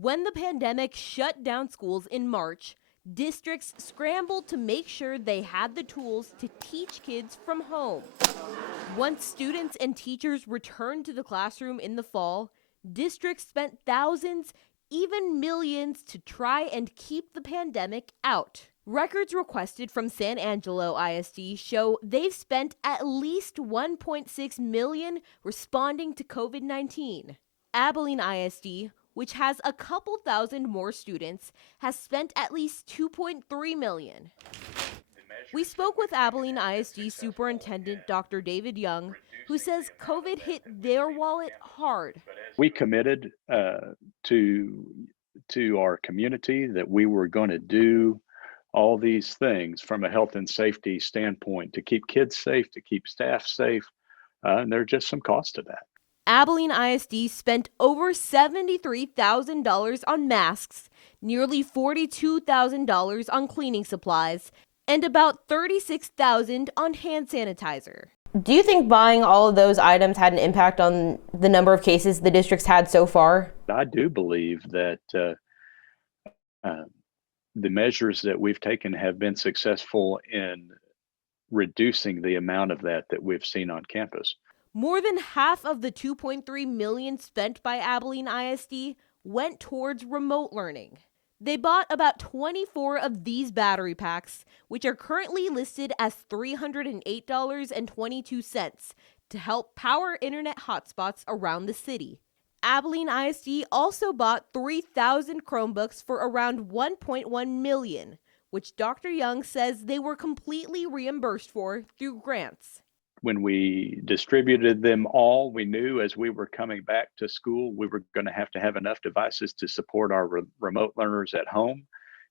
When the pandemic shut down schools in March, districts scrambled to make sure they had the tools to teach kids from home. Once students and teachers returned to the classroom in the fall, districts spent thousands, even millions, to try and keep the pandemic out. Records requested from San Angelo ISD show they've spent at least $1.6 million responding to COVID-19. Abilene ISD, which has a couple thousand more students, has spent at least $2.3 million. We spoke with Abilene ISD Superintendent Dr. David Young, who says COVID hit their wallet hard. We committed to our community that we were going to do all these things from a health and safety standpoint to keep kids safe, to keep staff safe, and there's just some cost to that. Abilene ISD spent over $73,000 on masks, nearly $42,000 on cleaning supplies, and about $36,000 on hand sanitizer. Do you think buying all of those items had an impact on the number of cases the district's had so far? I do believe that the measures that we've taken have been successful in reducing the amount of that we've seen on campus. More than half of the $2.3 million spent by Abilene ISD went towards remote learning. They bought about 24 of these battery packs, which are currently listed as $308.22 to help power internet hotspots around the city. Abilene ISD also bought 3,000 Chromebooks for around $1.1 million, which Dr. Young says they were completely reimbursed for through grants. When we distributed them all, we knew as we were coming back to school, we were going to have enough devices to support our remote learners at home.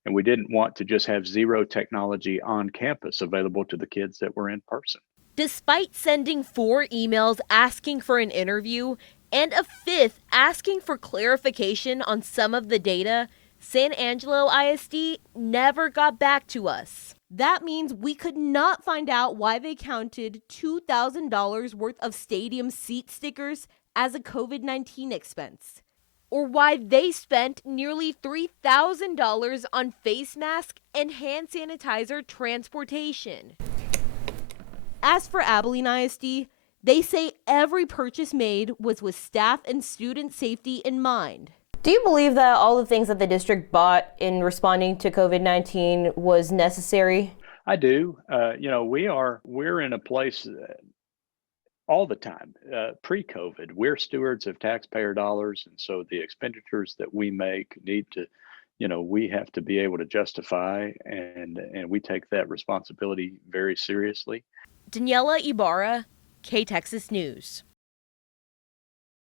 And we didn't want to just have zero technology on campus available to the kids that were in person. Despite sending 4 emails asking for an interview and a 5th asking for clarification on some of the data, San Angelo ISD never got back to us. That means we could not find out why they counted $2,000 worth of stadium seat stickers as a COVID-19 expense, or why they spent nearly $3,000 on face mask and hand sanitizer transportation. As for Abilene ISD, they say every purchase made was with staff and student safety in mind. Do you believe that all the things that the district bought in responding to COVID-19 was necessary? I do. We're in a place all the time, pre-COVID. We're stewards of taxpayer dollars, and so the expenditures that we make need to, we have to be able to justify, and we take that responsibility very seriously. Daniela Ibarra, K-Texas News.